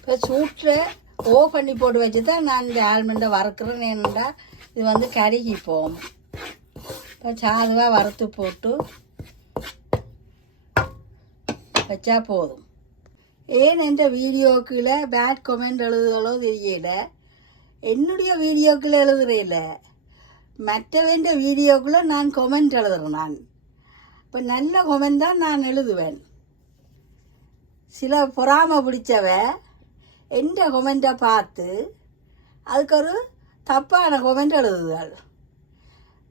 இப்போ சூட்டில் ஓ பண்ணி போட்டு வச்சு தான் நான் இந்த ஆல்மண்டை வறுக்கிறேன் என்னடா இது வந்து கருகி போகும் இப்போ சாதுவாக வறுத்து போட்டு வச்சா போதும். ஏன் என்ற வீடியோக்கில் பேட் கமெண்ட் எழுதுகளோ தெரியல. என்னுடைய வீடியோக்குள்ள எழுதுறேல. மற்றவன்ற வீடியோக்குள்ள நான் கொமெண்ட் எழுதுறேன் நான். இப்போ நல்ல கமெண்ட் தான் நான் எழுதுவேன். சில பொறாமை பிடிச்சவ எந்த கொமெண்ட்டை பார்த்து அதுக்கு ஒரு தப்பான கொமெண்ட் எழுதுகள்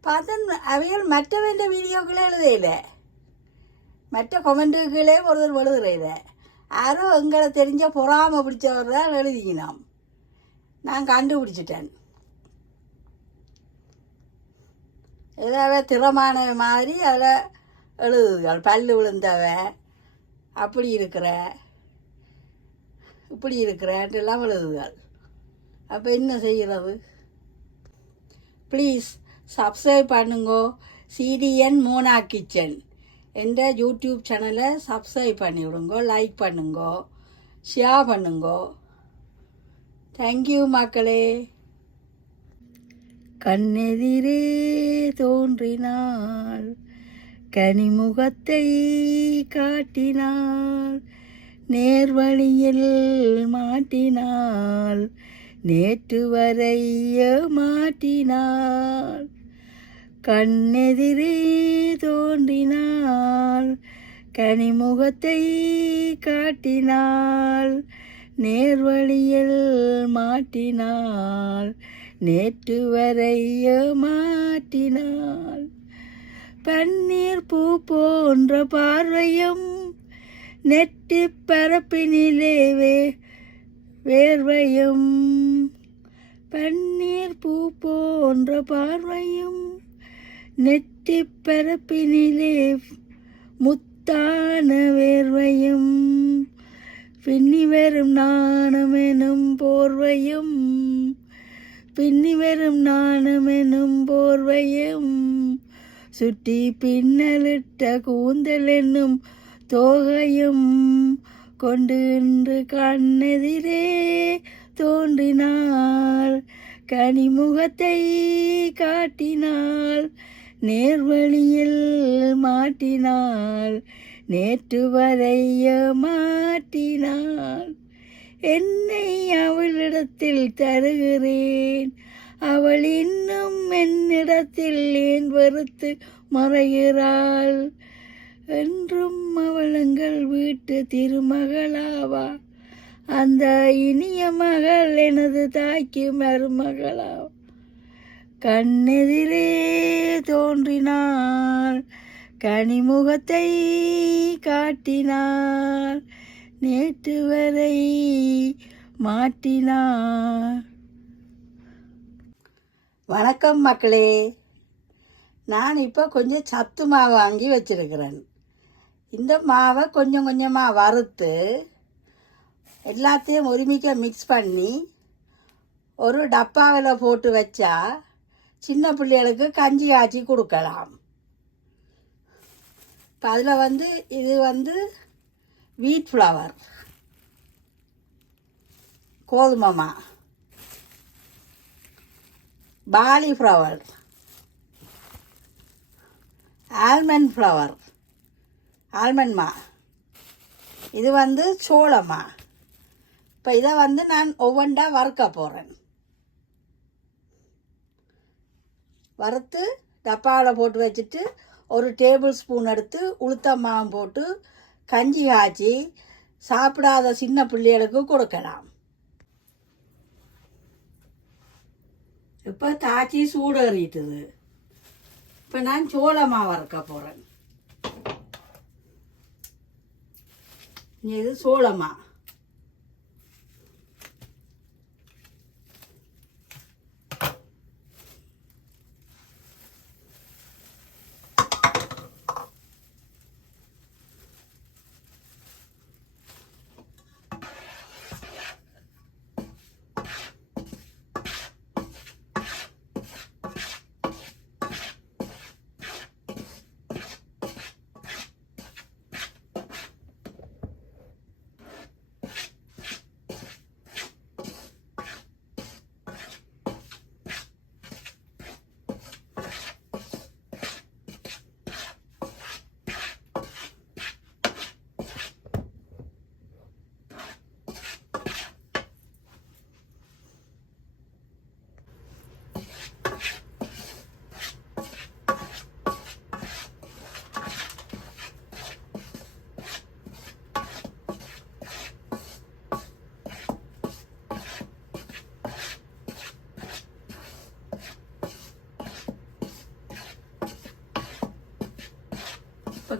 பார்த்து அவைகள் மற்றவன்ற வீடியோக்களே எழுதையில மற்ற கொமெண்ட்டுகளே ஒருத்தர் எழுதுறையில யாரோ எங்களை தெரிஞ்ச பொறாமை பிடிச்சவர் தான் எழுதிக்கினோம் நான் கண்டுபிடிச்சிட்டேன் இதாவே திறமான மாதிரி அதில் எழுதுகள் பல்லு விழுந்தவ அப்படி இருக்கிற இப்படி இருக்கிறேன்ட்டுலாம் எழுதுகள் அப்போ என்ன செய்கிறது ப்ளீஸ் சப்ஸ்கிரைப் பண்ணுங்கோ. சிடிஎன் மோனா கிச்சன் என்ற யூடியூப் சேனலை சப்ஸ்கிரைப் பண்ணி விடுங்கோ லைக் பண்ணுங்கோ ஷேர் பண்ணுங்கோ. தேங்க்யூ மக்களே. கண்ணெதிரே தோன்றினாள் கனிமுகத்தை காட்டினாள். நேர்வழியில் மாட்டினாள். நேற்று வரைய மாட்டினாள். கண்ணெதிரே தோன்றினாள். கனிமுகத்தை காட்டினாள். நேர்வழியில் மாட்டினாள். நேற்று வரைய மாட்டினாள். பன்னீர் பூ போன்ற பார்வையும் நெட்டி பரப்பினிலே வே வேர்வையும் பன்னீர் பூ போன்ற பார்வையும் நெட்டி பரப்பினிலே முத்தான வேர்வையும் பின்னி வரும் நாணமெனும் போர்வையும் பின்னி வரும் நாணமெனும் போர்வையும் சுட்டி பின்னலிட்ட கூந்தல் என்னும் தோகையும் கொண்டு இன்று கண்ணெதிரே தோன்றினார் கனிமுகத்தை காட்டினாள். நேர்வழியில் மாட்டினாள். நேற்று வரைய மாட்டினாள். என்னை அவளிடத்தில் தருகிறேன். அவள் இன்னும் என்னிடத்தில் ஏன் வெறுத்து மறைகிறாள்? என்றும் அவள் எங்கள் வீட்டு திருமகளாவா? அந்த இனிய மகள் எனது தாய்க்கு மருமகளா? கண்ணெதிரே தோன்றினாள் கனிமுகத்தை காட்டினாள் நேற்று வரை மாட்டினாள். வணக்கம் மக்களே. நான் இப்போ கொஞ்சம் சத்து மாவு வாங்கி வச்சிருக்கிறேன். இந்த மாவை கொஞ்சம் கொஞ்சமாக வறுத்து எல்லாத்தையும் ஒருமிக்க மிக்ஸ் பண்ணி ஒரு டப்பாவில் போட்டு வச்சா சின்ன பிள்ளைகளுக்கு கஞ்சி காய்ச்சி கொடுக்கலாம். இப்போ அதில் வந்து இது வந்து வீட் ஃப்ளவர் கோதுமைமா பாலி ஃப்ளவர் ஆல்மண்ட் ஃப்ளவர் ஆல்மண்ட்மா. இது வந்து சோளமா இப்போ இதை வந்து நான் ஒவ்வொன்றா வறுக்க போகிறேன் வறுத்து டப்பாவில் போட்டு வச்சுட்டு ஒரு டேபிள் ஸ்பூன் எடுத்து உளுத்தம்மாவும் போட்டு கஞ்சி காய்ச்சி சாப்பிடாத சின்ன பிள்ளைகளுக்கு கொடுக்கலாம். இப்போ தாச்சி சூடாறிட்டுது இப்போ நான் சோளமாக வறுக்க போகிறேன் இது சோளமா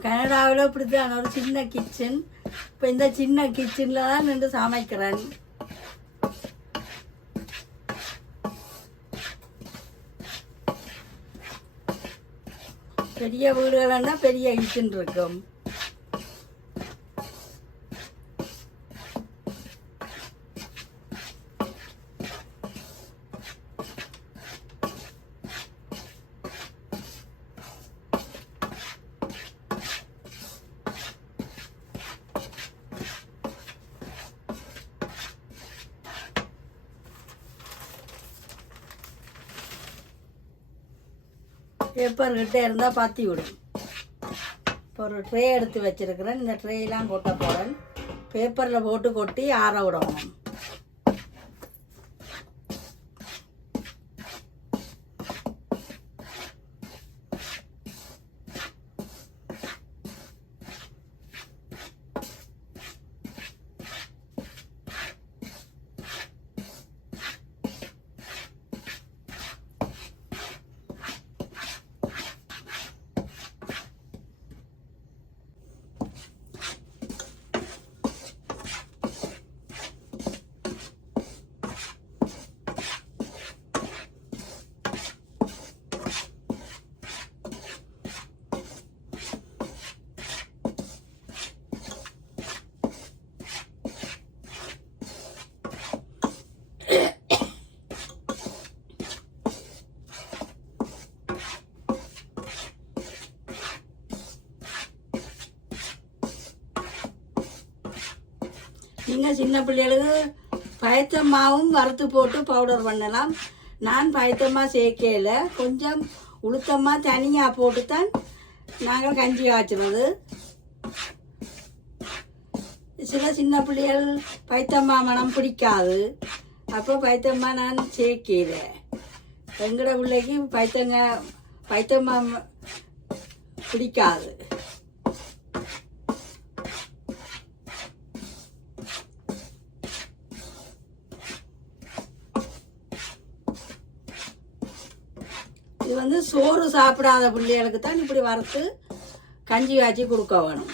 கனடாவில் இப்படி தான் ஒரு சின்ன கிச்சன் இப்போ இந்த சின்ன கிச்சனில் தான் நின்று சமைக்கிறேன். பெரிய வீடுகள்னா பெரிய கிச்சன் இருக்கும். பேப்பர் இருந்தால் பாத்தி விடும் இப்போ ஒரு ட்ரே எடுத்து வச்சுருக்கிறேன். இந்த ட்ரேலாம் கொட்ட போகிறேன் பேப்பரில் போட்டு கொட்டி ஆற விடணும். நீங்கள் சின்ன பிள்ளைகளுக்கு பயத்தம்மாவும் வறுத்து போட்டு பவுடர் பண்ணலாம். நான் பயத்தம்மா சேர்க்கையில் கொஞ்சம் உளுத்தம்மா தனியாக போட்டு தான் நாங்கள் கஞ்சி காய்ச்சினது. சில சின்ன பிள்ளைகள் பைத்தம்மா மனம் பிடிக்காது. அப்போ பைத்தம்மா நான் சேர்க்கல. எங்கட பிள்ளைக்கு பைத்தங்க பைத்தம்மா பிடிக்காது இது வந்து சோறு சாப்பிடாத பிள்ளைகளுக்கு தான் இப்படி வறுத்து கஞ்சி காய்ச்சி கொடுக்க வேணும்.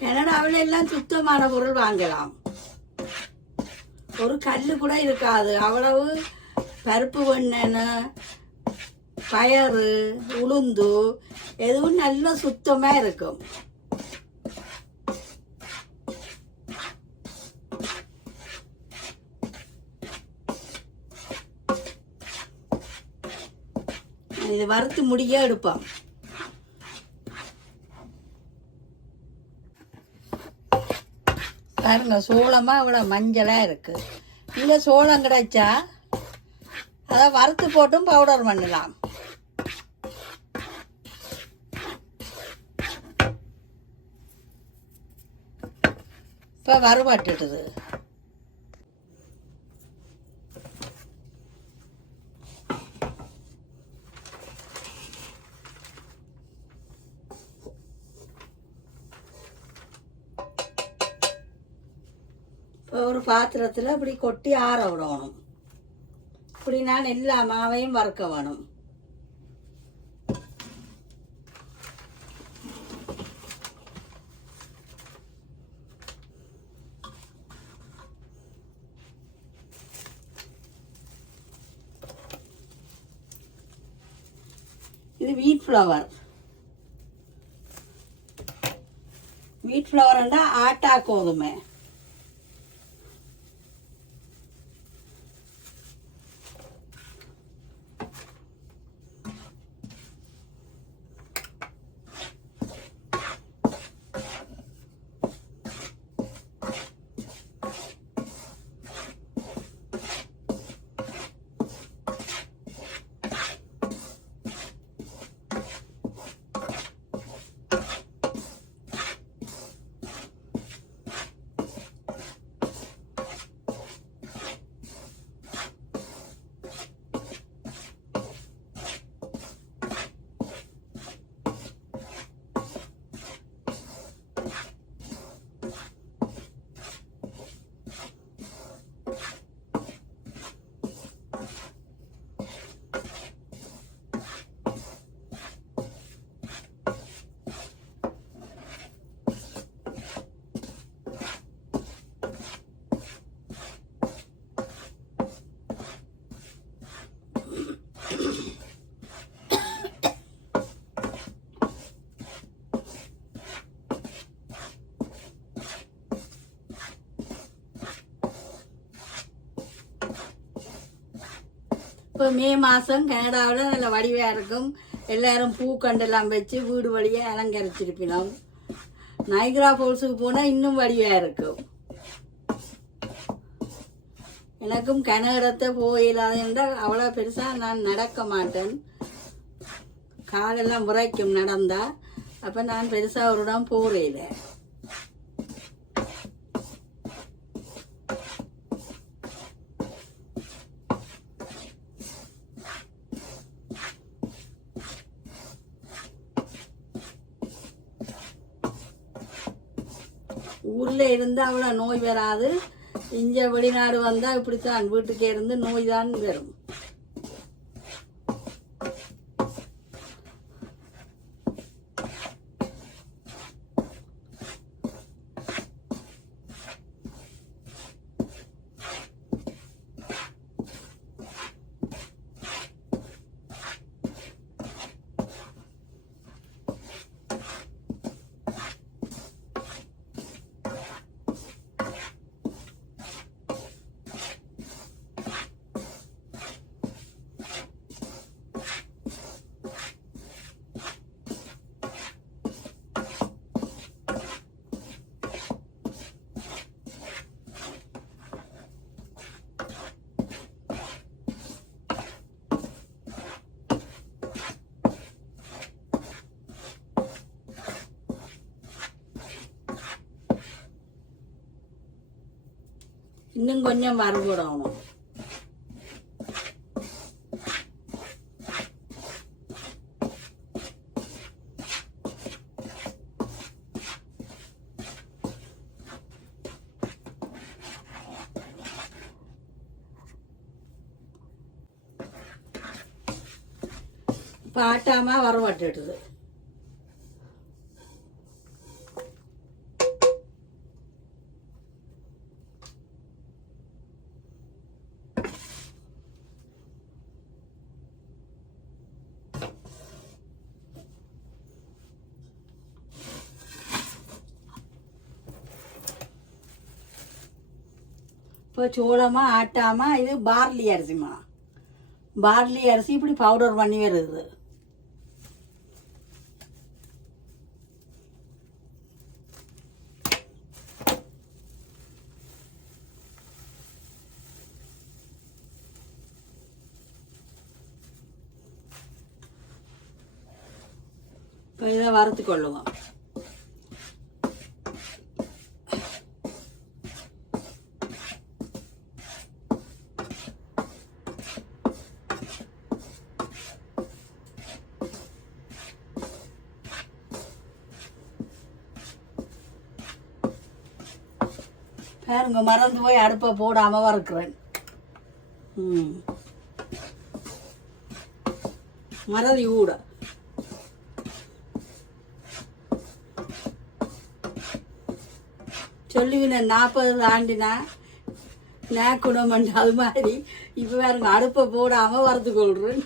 கனடாவில் எல்லாம் சுத்தமான பொருள் வாங்கலாம். ஒரு கல் கூட இருக்காது. அவ்வளவு பருப்பு வெண்ணெய் பயறு உளுந்து எதுவும் நல்ல சுத்தமாக இருக்கும். இது வறுத்து முடிய எடுப்போம். பாருங்க சோளமாக இவ்வளோ மஞ்சளாக இருக்கு. இந்த சோளம் கிடைச்சா அதை வறுத்து போட்டும் பவுடர் பண்ணலாம். இப்போ வறுபட்டுடுது இப்போ ஒரு பாத்திரத்தில் இப்படி கொட்டி ஆற விடணும். இப்படி நான் எல்லா மாவையும் வறுக்க வேணும். இது வீட் ஃப்ளவர் வீட் ஃப்ளவர்ண்டா ஆட்டா கோதுமை. இப்போ மே மாதம் கனடாவில் நல்ல வடிவாக இருக்கும். எல்லாரும் பூக்கண்டெல்லாம் வச்சு வீடு வழியாக அலங்கரிச்சிருப்பினோம். நைக்ரா ஃபால்ஸுக்கு போனால் இன்னும் வடிவாக இருக்கும். எனக்கும் கனடத்தை போயிடாது என்றால் அவ்வளோ பெருசாக நான் நடக்க மாட்டேன். காலெல்லாம் முறைக்கும் நடந்தால் அப்போ நான் பெருசாக ஒரு இடம் போகிறேன் ஊரில் இருந்து அவ்வளோ நோய் வராது. இங்கே வெளிநாடு வந்தால் இப்படித்தான். வீட்டுக்கே இருந்து நோய் தான் வரும். இன்னும் கொஞ்சம் வறுபடணும் பாட்டாம வரவட்டுடுது இப்போ சோளமாக ஆட்டாம இது பார்லி அரிசிமா? பார்லி அரிசி இப்படி பவுடர் பண்ணி வருது. இப்போ இதை வறுத்து கொள்ளுவோம். பாருங்க மறந்து போய் அடுப்பை போடாமல் வறுக்கிறேன் ம். மறதி கூட சொல்லுவினேன் நாற்பது தாண்டினா நான் குணமண்டு அது மாதிரி இப்போ வேறு அடுப்பை போடாமல் வறுத்து கொள்கிறேன்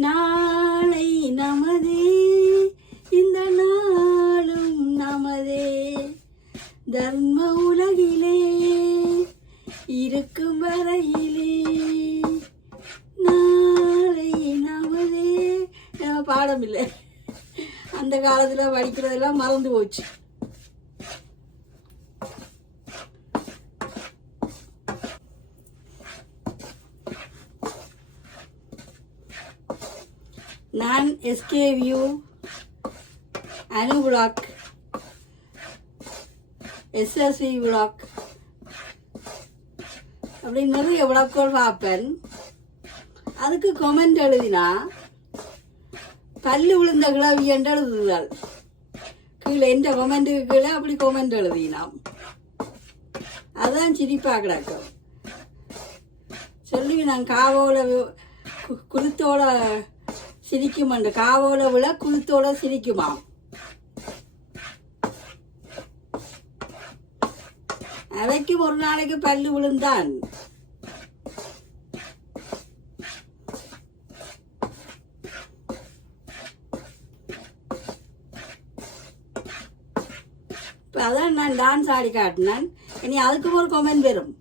நாளை நமதே. இந்த நாளும் நமதே. தர்ம உலகிலே இருக்கும் வரையிலே. நாளை நமதே. பாடம் இல்லை. அந்த காலத்தில் படிக்கிறதெல்லாம் மறந்து போச்சு நான் SK view Anu block SSV block அப்படி நிறைய விளக்கோள் பார்ப்பேன் அதுக்கு கொமெண்ட் எழுதினா பல்லு விழுந்த கிளவி என்று எழுதுதல். கீழே எந்த கொமெண்ட்டுக்கு கீழே அப்படி கொமெண்ட் எழுதினாம். அதான் சிரிப்பாக கிடக்கும். சொல்லி நான் காவோட குருத்தோட சிரிக்குமாண்டு காவோல விழ குருத்தோட சிரிக்குமாம் அவைக்கும் ஒரு நாளைக்கு பல்லு விழுந்தான். இப்போ அதான் நான் டான்ஸ் ஆடி காட்டினேன். இனி அதுக்கும் ஒரு கொமெண்ட் வரும்.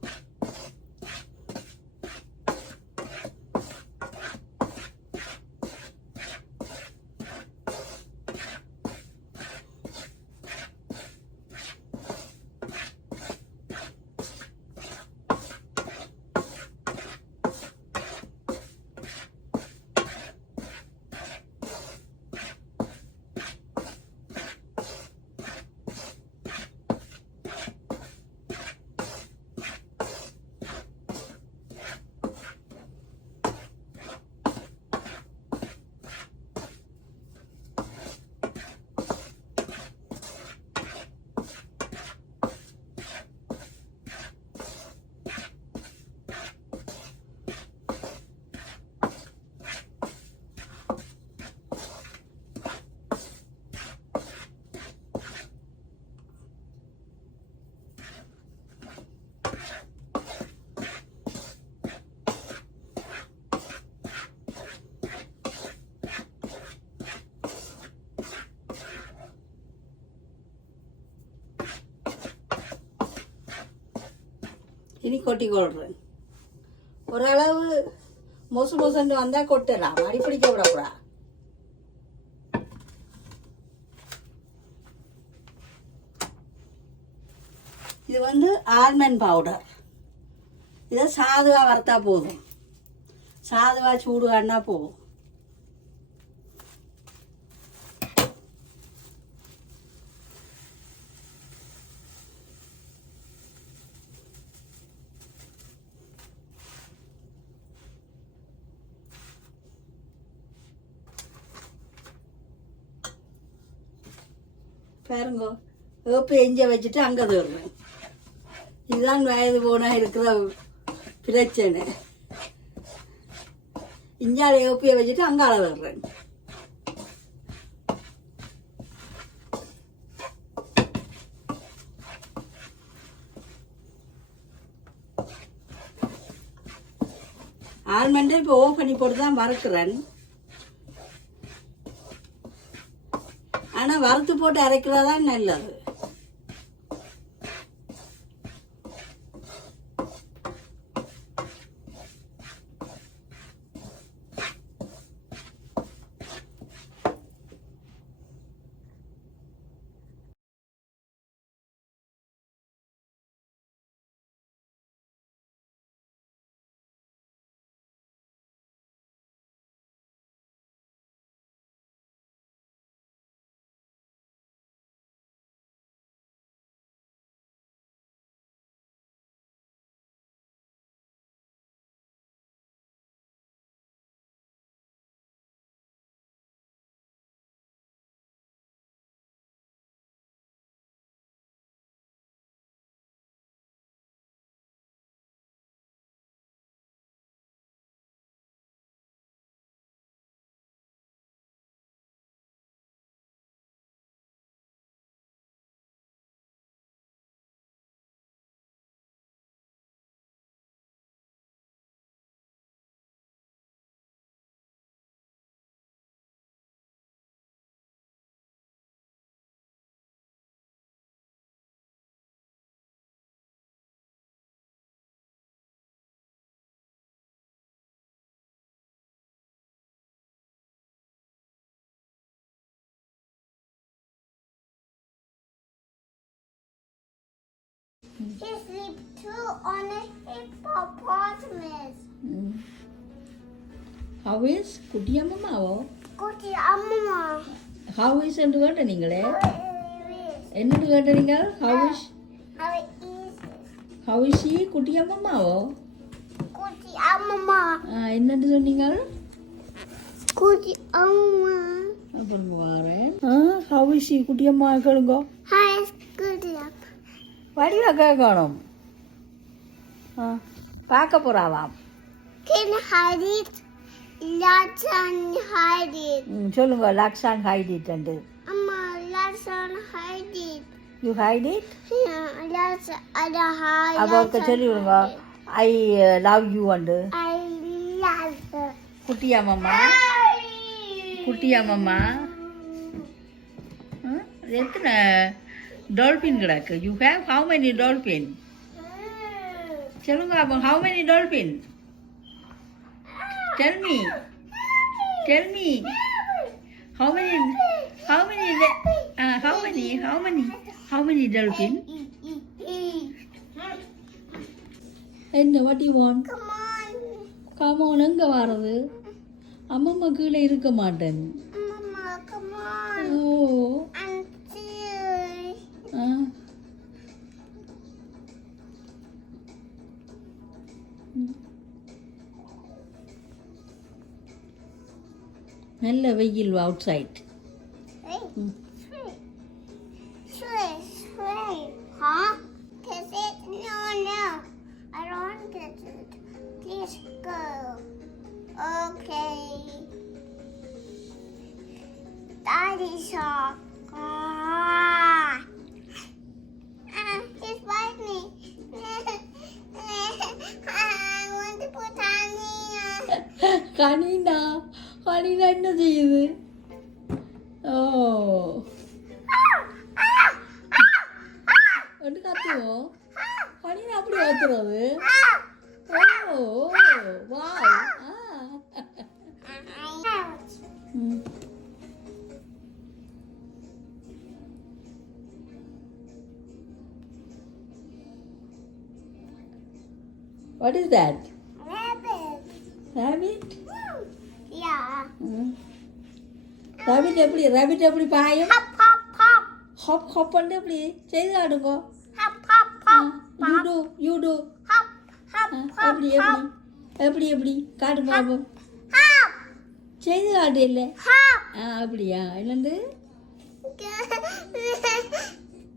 இனி கொட்டி கொள்றேன். ஓரளவு மொசு மொசண்டு வந்தால் கொட்டலாம் மடி பிடிக்க விடக்கூடா. இது வந்து ஆல்மண்ட் பவுடர். இதை சாதுவா வறுத்தா போதும். சாதுவா சூடு காட்டினா போதும். பாருங்க வேப்பு எஞ்ச வச்சுட்டு அங்கே தருவேன். இதுதான் வயது போனால் இருக்கிற பிரச்சனை. இஞ்சால ஏப்பியை வச்சுட்டு அங்கால தர்றேன் ஆல்மண்டை இப்போ ஓ பண்ணி போட்டு தான் வறுக்கிறேன். வறுத்து போட்டு அரைக்கிறதா நல்லது. He sleep too on a hippopotamus. How is குட்டியம்மாவோ Kuti amma. How is என்று கேட்ட நீங்களே How it is. என்னன்னு கேட்ட நீங்கள் how is How it is. How is E குட்டியம்மாவோ Amma. என்னன்னு சொன்னீங்க Scooty Amma. அப்புறம் வரேன் ஆ ஹவிஷி குட்டியம்மா கேளுங்க Hi, Scooty up. வடிவா கேட்கணும் பார்க்க போகிறாவாம் சொல்லுங்க Lakshan hide it and. You hide it Yeah, let's other hide. அப்போ ஒருக்க சொல்லி விடுங்க I love you and I love it. குட்டியாமம்மா குட்டியாமம்மா ம், எத்தனை? டால்பின் கிடக்கு. You have how many dolphin சொல்லுங்க அப்போ how many dolphin tell me tell me how many how many how many how many how many dolphin என்ன what you want Come on. Come on எங்கே வர்றது அம்மம்மா கீழே இருக்க மாட்டேன். Mama, come on. O. Kiss it. No, no. I don't want it. Please go. Okay. Daddy. Ah. Ah, just bite me. I want to put honey. Kanina Kanina என்ன செய்யுது ஓ வந்து கத்துவோம் கனினா அப்படி கத்துறது ஓ வா Ouch. ம் What is that? Rabbit. Rabbit? Rabbit எப்படி rabbit எப்படி பாயும். ஹாப் ஹாப் பண்ணி எப்படி செய்து hop. You do you do எப்படி. எப்படி எப்படி எப்படி காட்டு Hop, செய்து காட்டு இல்லை. ஆ அப்படியா என்னண்டு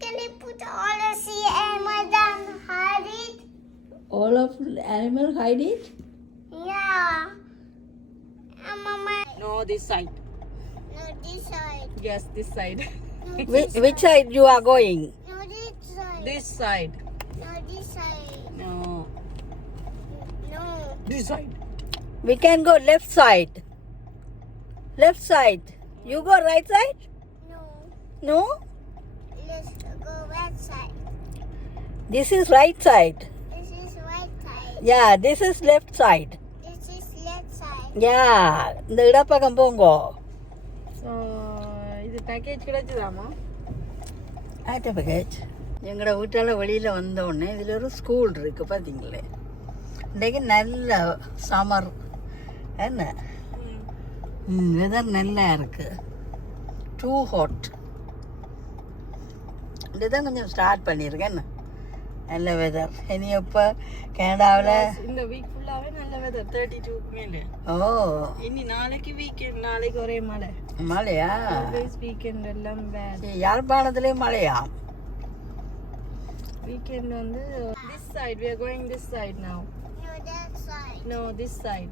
Can I put all the sea animals and hide it? all of animal hide it Yeah. And Mama, No, this side. no this side. Yes, this side. No which, which side you are going No this side. This side. No this side. No. No. This side. we can go left side left side you go right side No. no Let's go right side. this is right side This is right side. yeah this is left side This is yeah இந்த இடப்பக்கம் போங்க இது package கிடைச்சதாமா ஆட்ட package எங்களோட வீட்டால் வெளியில் வந்தோடனே இதில் ஒரு ஸ்கூல் இருக்குது பார்த்தீங்களே இன்றைக்கு நல்ல சம்மர் என்ன வெதர் நல்லா இருக்குது டூ ஹாட் இதுதான் கொஞ்சம் ஸ்டார்ட் பண்ணியிருக்கேன் என்ன நல்ல வெதர் இனி எப்போ? கனடாவில்? இந்த வீக் ஃபுல்லாவே நல்ல வெதர் தேர்ட்டி டூக்கு மேலே. ஓ. இனி நாளைக்கு வீக்கெண்ட் நாளைக்கு ஒரே மழை. மழையா? வீக்கெண்ட் எல்லாம் யாழ்ப்பாணத்துலேயும் மழையா? வீக்கெண்ட் வந்து this side. We are going this side now. No that side.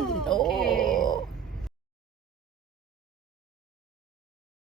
no